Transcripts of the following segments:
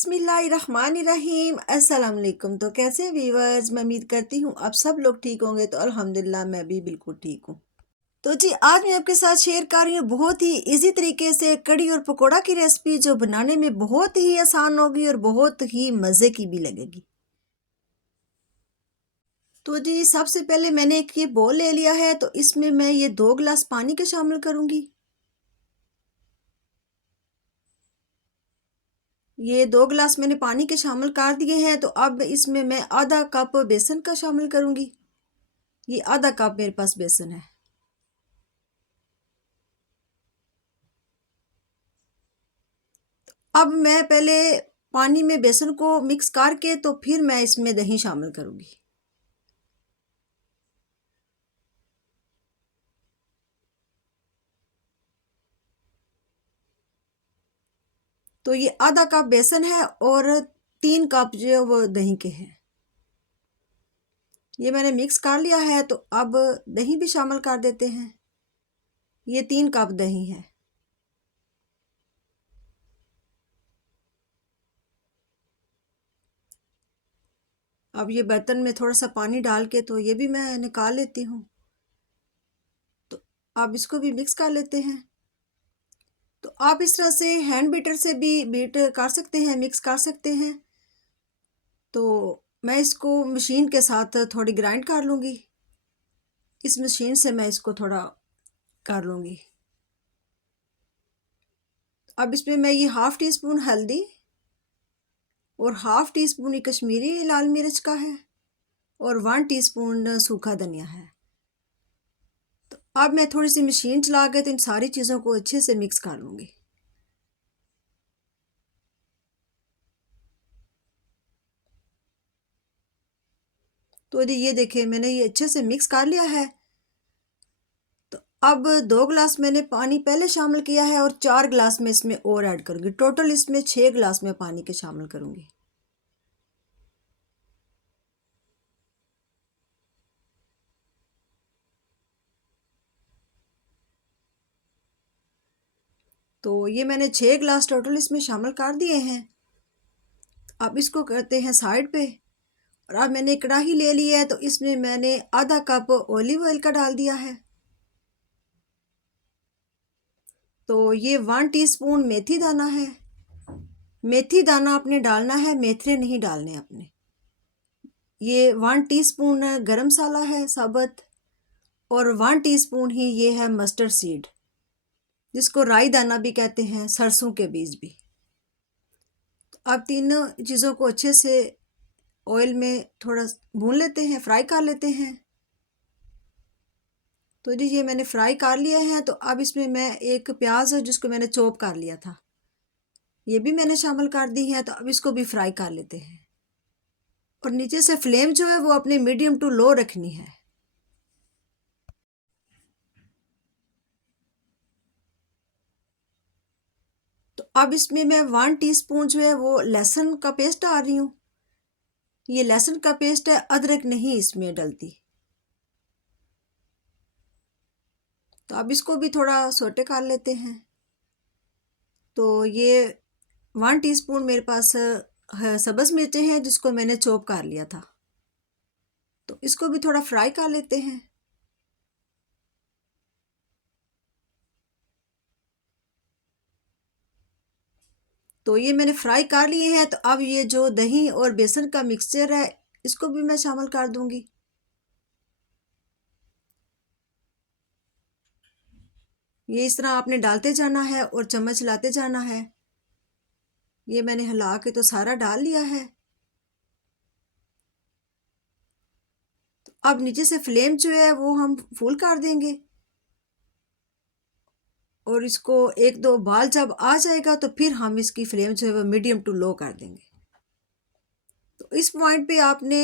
बिस्मिल्लाहिर्रहमानिर्रहीम अस्सलाम वालेकुम। तो कैसे व्यूअर्स, मैं उम्मीद करती हूँ आप सब लोग ठीक होंगे। तो अल्हम्दुलिल्लाह मैं भी बिल्कुल ठीक हूँ। तो जी आज मैं आपके साथ शेयर कर रही हूँ बहुत ही इजी तरीके से कड़ी और पकोड़ा की रेसिपी, जो बनाने में बहुत ही आसान होगी और बहुत ही मज़े की भी लगेगी। तो जी सबसे पहले मैंने एक ये बोल ले लिया है, तो इसमें मैं ये 2 गिलास पानी के शामिल करूँगी। ये 2 गिलास मैंने पानी के शामिल कर दिए हैं। तो अब इसमें मैं आधा कप बेसन का शामिल करूँगी। ये आधा कप मेरे पास बेसन है। अब मैं पहले पानी में बेसन को मिक्स करके तो फिर मैं इसमें दही शामिल करूँगी। तो ये आधा कप बेसन है और 3 कप जो है वो दही के हैं। ये मैंने मिक्स कर लिया है। तो अब दही भी शामिल कर देते हैं। ये 3 कप दही है। अब ये बर्तन में थोड़ा सा पानी डाल के तो ये भी मैं निकाल लेती हूँ। तो अब इसको भी मिक्स कर लेते हैं। तो आप इस तरह से हैंड बीटर से भी बीट कर सकते हैं, मिक्स कर सकते हैं। तो मैं इसको मशीन के साथ थोड़ी ग्राइंड कर लूँगी। इस मशीन से मैं इसको थोड़ा कर लूँगी। अब इसमें मैं ये हाफ़ टी स्पून हल्दी और हाफ़ टी स्पून ये कश्मीरी लाल मिर्च का है और 1 टीस्पून सूखा धनिया है। तो अब मैं थोड़ी सी मशीन चला के तो इन सारी चीज़ों को अच्छे से मिक्स कर लूँगी। तो ये देखिए मैंने ये अच्छे से मिक्स कर लिया है। तो अब 2 गिलास मैंने पानी पहले शामिल किया है और 4 गिलास में इसमें और ऐड करूँगी। टोटल इसमें 6 गिलास में पानी के शामिल करूँगी। तो ये मैंने 6 गिलास टोटल इसमें शामिल कर दिए हैं। अब इसको करते हैं साइड पे। और अब मैंने कढ़ाई ले ली है। तो इसमें मैंने आधा कप ऑलिव ऑयल का डाल दिया है। तो ये 1 टीस्पून मेथी दाना है। मेथी दाना आपने डालना है, मेथरे नहीं डालने अपने। ये 1 टीस्पून गरम मसाला है साबुत और 1 टीस्पून ही ये है मस्टर्ड सीड, जिसको राई दाना भी कहते हैं, सरसों के बीज भी। तो अब तीनों चीज़ों को अच्छे से ऑयल में थोड़ा भून लेते हैं, फ्राई कर लेते हैं। तो जी ये मैंने फ्राई कर लिया है। तो अब इसमें मैं एक प्याज जिसको मैंने चॉप कर लिया था, ये भी मैंने शामिल कर दी है। तो अब इसको भी फ्राई कर लेते हैं और नीचे से फ्लेम जो है वो अपने मीडियम टू लो रखनी है। तो अब इसमें मैं 1 टीस्पून जो है वो लहसुन का पेस्ट डाल रही हूँ। ये लहसुन का पेस्ट है, अदरक नहीं इसमें डलती। तो अब इसको भी थोड़ा सोटे कर लेते हैं। तो ये 1 टीस्पून मेरे पास सब्ज़ मिर्चें हैं, जिसको मैंने चॉप कर लिया था। तो इसको भी थोड़ा फ्राई कर लेते हैं। तो ये मैंने फ्राई कर लिए हैं। तो अब ये जो दही और बेसन का मिक्सचर है, इसको भी मैं शामिल कर दूंगी। ये इस तरह आपने डालते जाना है और चम्मच लाते जाना है। ये मैंने हिला के तो सारा डाल लिया है। तो अब नीचे से फ्लेम जो है वो हम फुल कर देंगे और इसको 1-2 बाल जब आ जाएगा तो फिर हम इसकी फ्लेम जो है वो मीडियम टू लो कर देंगे। तो इस पॉइंट पे आपने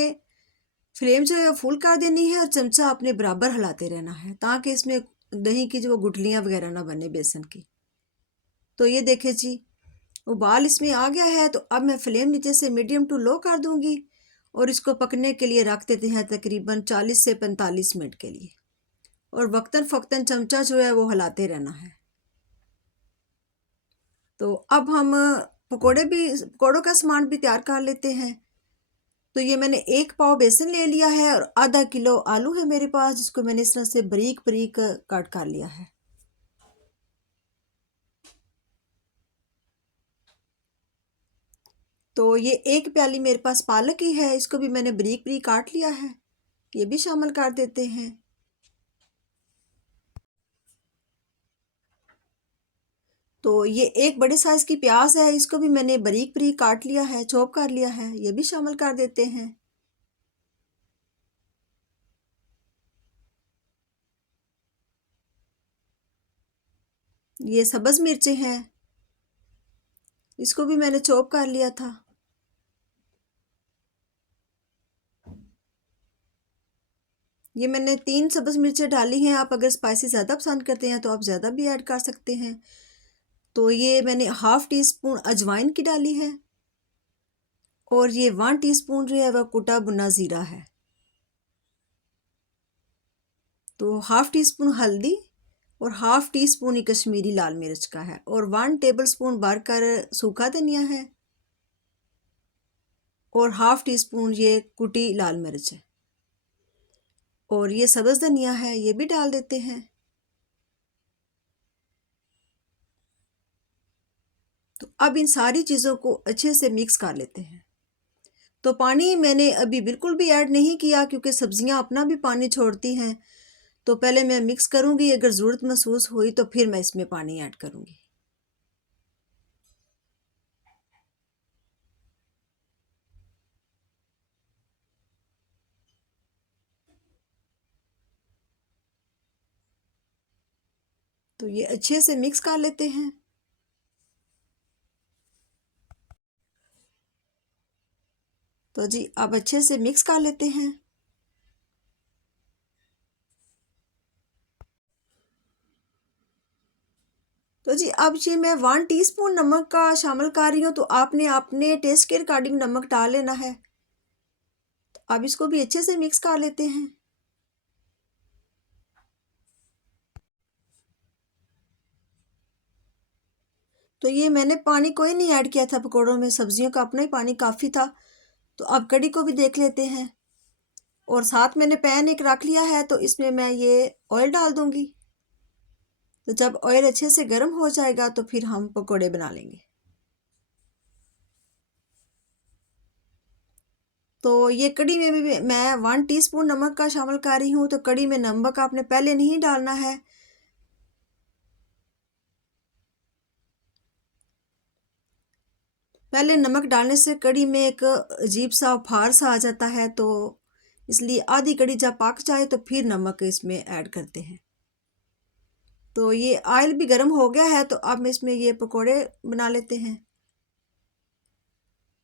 फ्लेम जो है फुल कर देनी है और चमचा आपने बराबर हिलाते रहना है, ताकि इसमें दही की जो गुठलियाँ वगैरह ना बने बेसन की। तो ये देखे जी उबाल इसमें आ गया है। तो अब मैं फ्लेम नीचे से मीडियम टू लो कर दूंगी और इसको पकने के लिए रख देते हैं तकरीबन 40 से 45 मिनट के लिए। और वक्तन फ़क्तन चमचा जो है वो हिलाते रहना है। तो अब हम पकोड़ों का सामान भी तैयार कर लेते हैं। तो ये मैंने 1 पाव बेसन ले लिया है और आधा किलो आलू है मेरे पास, जिसको मैंने इस तरह से बारीक बारीक काट कर लिया है। तो ये 1 प्याली मेरे पास पालक ही है, इसको भी मैंने बारीक बारीक काट लिया है, ये भी शामिल कर देते हैं। तो ये 1 बड़े साइज की प्याज है, इसको भी मैंने बारीक बारीक काट लिया है, चॉप कर लिया है, ये भी शामिल कर देते हैं। ये सब्ज मिर्चें हैं, इसको भी मैंने चॉप कर लिया था। ये मैंने 3 सब्ज मिर्चें डाली हैं, आप अगर स्पाइसी ज़्यादा पसंद करते हैं तो आप ज़्यादा भी ऐड कर सकते हैं। तो ये मैंने हाफ़ टी स्पून अजवाइन की डाली है और ये 1 टीस्पून जो है वह कुटा भुना ज़ीरा है। तो हाफ़ टी स्पून हल्दी और हाफ़ टी स्पून ही कश्मीरी लाल मिर्च का है और 1 टेबल स्पून भर कर सूखा धनिया है और हाफ़ टी स्पून ये कुटी लाल मिर्च है और ये सब्ज़ धनिया है, ये भी डाल देते हैं। तो अब इन सारी चीज़ों को अच्छे से मिक्स कर लेते हैं। तो पानी मैंने अभी बिल्कुल भी ऐड नहीं किया क्योंकि सब्जियां अपना भी पानी छोड़ती हैं। तो पहले मैं मिक्स करूंगी, अगर ज़रूरत महसूस हुई तो फिर मैं इसमें पानी ऐड करूंगी। तो ये अच्छे से मिक्स कर लेते हैं। तो जी अब अच्छे से मिक्स कर लेते हैं। तो जी अब ये मैं 1 टीस्पून नमक का शामिल कर रही हूँ, तो आपने अपने टेस्ट के अकॉर्डिंग नमक डाल लेना है। तो अब इसको भी अच्छे से मिक्स कर लेते हैं। तो ये मैंने पानी कोई नहीं ऐड किया था पकौड़ों में, सब्जियों का अपना ही पानी काफ़ी था। तो अब कड़ी को भी देख लेते हैं और साथ मैंने पैन एक रख लिया है, तो इसमें मैं ये ऑयल डाल दूंगी। तो जब ऑयल अच्छे से गर्म हो जाएगा तो फिर हम पकोड़े बना लेंगे। तो ये कड़ी में भी मैं 1 टीस्पून नमक का शामिल कर रही हूँ। तो कड़ी में नमक आपने पहले नहीं डालना है। पहले नमक डालने से कड़ी में एक अजीब सा फार सा आ जाता है, तो इसलिए आधी कड़ी जब पक जाए तो फिर नमक इसमें ऐड करते हैं। तो ये ऑयल भी गर्म हो गया है, तो अब इसमें ये पकोड़े बना लेते हैं।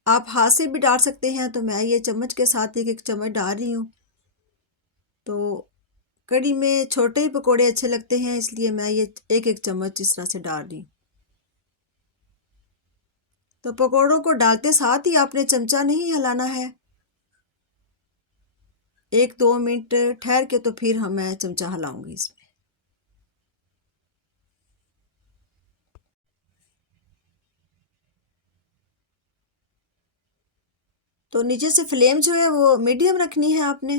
आप हाथ से भी डाल सकते हैं, तो मैं ये चम्मच के साथ एक एक चम्मच डाल रही हूँ। तो कड़ी में छोटे ही पकोड़े अच्छे लगते हैं, इसलिए मैं ये एक एक चम्मच इस तरह से डाल रही हूँ। तो पकोड़ों को डालते साथ ही आपने चमचा नहीं हिलाना है। 1-2 मिनट ठहर के तो फिर मैं चमचा हिलाऊंगी इसमें। तो नीचे से फ्लेम जो है वो मीडियम रखनी है आपने।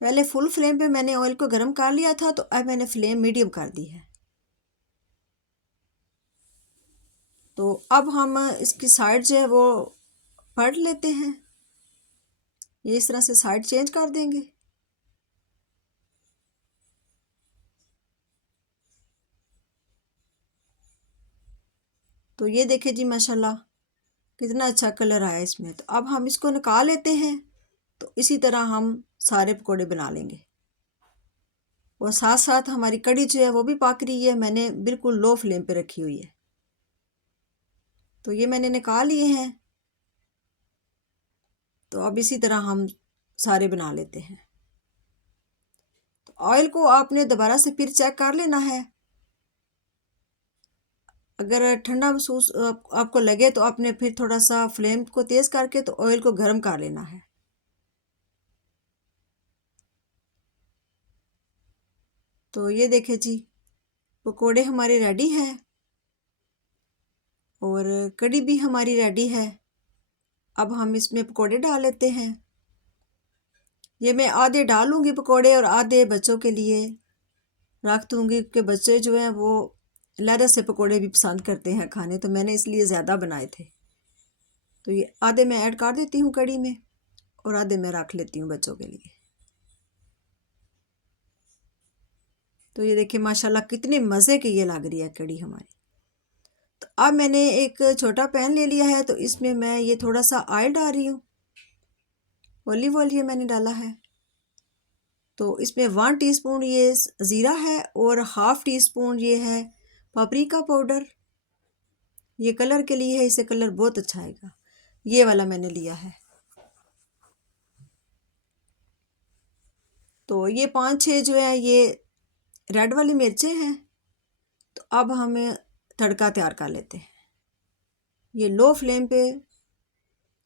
पहले फुल फ्लेम पे मैंने ऑयल को गर्म कर लिया था, तो अब मैंने फ्लेम मीडियम कर दी है। तो अब हम इसकी साइड जो है वो पलट लेते हैं। ये इस तरह से साइड चेंज कर देंगे। तो ये देखें जी, माशाल्लाह कितना अच्छा कलर आया इसमें। तो अब हम इसको निकाल लेते हैं। तो इसी तरह हम सारे पकोड़े बना लेंगे और साथ साथ हमारी कड़ी जो है वो भी पक रही है, मैंने बिल्कुल लो फ्लेम पे रखी हुई है। तो ये मैंने निकाल लिए हैं। तो अब इसी तरह हम सारे बना लेते हैं। तो ऑयल को आपने दोबारा से फिर चेक कर लेना है। अगर ठंडा महसूस आपको लगे तो आपने फिर थोड़ा सा फ्लेम को तेज़ करके तो ऑयल को गर्म कर लेना है। तो ये देखें जी, पकोड़े हमारे रेडी हैं। और कड़ी भी हमारी रेडी है। अब हम इसमें पकोड़े डाल लेते हैं। ये मैं आधे डालूंगी पकोड़े और आधे बच्चों के लिए रख दूंगी, क्योंकि बच्चे जो हैं वो लहर से पकोड़े भी पसंद करते हैं खाने, तो मैंने इसलिए ज़्यादा बनाए थे। तो ये आधे मैं ऐड कर देती हूँ कड़ी में और आधे मैं रख लेती हूँ बच्चों के लिए। तो ये देखिए माशाल्लाह कितने मज़े की ये लग रही है कड़ी हमारी। तो अब मैंने एक छोटा पैन ले लिया है, तो इसमें मैं ये थोड़ा सा ऑयल डाल रही हूँ। ऑलिव ऑयल ये मैंने डाला है। तो इसमें 1 टीस्पून ये ज़ीरा है और हाफ़ टी स्पून ये है पापरिका पाउडर। ये कलर के लिए है, इससे कलर बहुत अच्छा आएगा। ये वाला मैंने लिया है। तो ये 5-6 जो है ये रेड वाली मिर्चें हैं। तो अब हमें तड़का तैयार कर लेते हैं। ये लो फ्लेम पे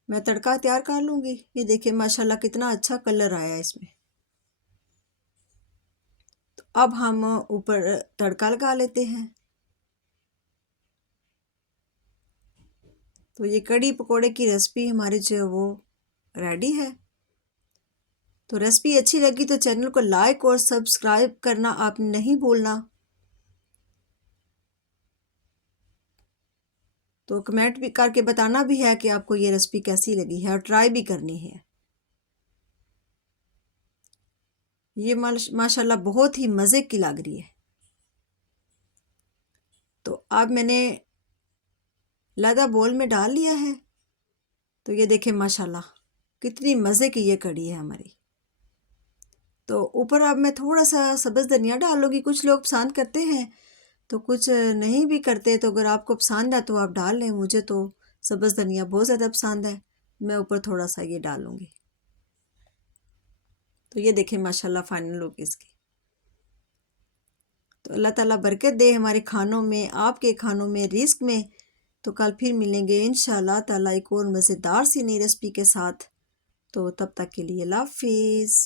मैं तड़का तैयार कर लूँगी। ये देखिए माशाल्लाह कितना अच्छा कलर आया है इसमें। तो अब हम ऊपर तड़का लगा लेते हैं। तो ये कड़ी पकोड़े की रेसिपी हमारी जो है वो रेडी है। तो रेसिपी अच्छी लगी तो चैनल को लाइक और सब्सक्राइब करना आप नहीं भूलना। तो कमेंट भी करके बताना भी है कि आपको ये रेसिपी कैसी लगी है और ट्राई भी करनी है। ये माशाल्लाह बहुत ही मज़े की लग रही है। तो अब मैंने लादा बोल में डाल लिया है। तो ये देखें माशाल्लाह कितनी मज़े की ये कड़ी है हमारी। तो ऊपर अब मैं थोड़ा सा सब्ज़ धनिया डालूँगी। कुछ लोग पसंद करते हैं तो कुछ नहीं भी करते। तो अगर आपको पसंद है तो आप डाल लें। मुझे तो सब्ज़ धनिया बहुत ज़्यादा पसंद है, मैं ऊपर थोड़ा सा ये डालूँगी। तो ये देखें माशाल्लाह फाइनल लुक इसकी। तो अल्लाह ताला बरकत दे हमारे खानों में, आपके खानों में, रिस्क में। तो कल फिर मिलेंगे इंशाल्लाह ताला एक और मज़ेदार सी नई रेसिपी के साथ। तो तब तक के लिए अल्लाह हाफिज़।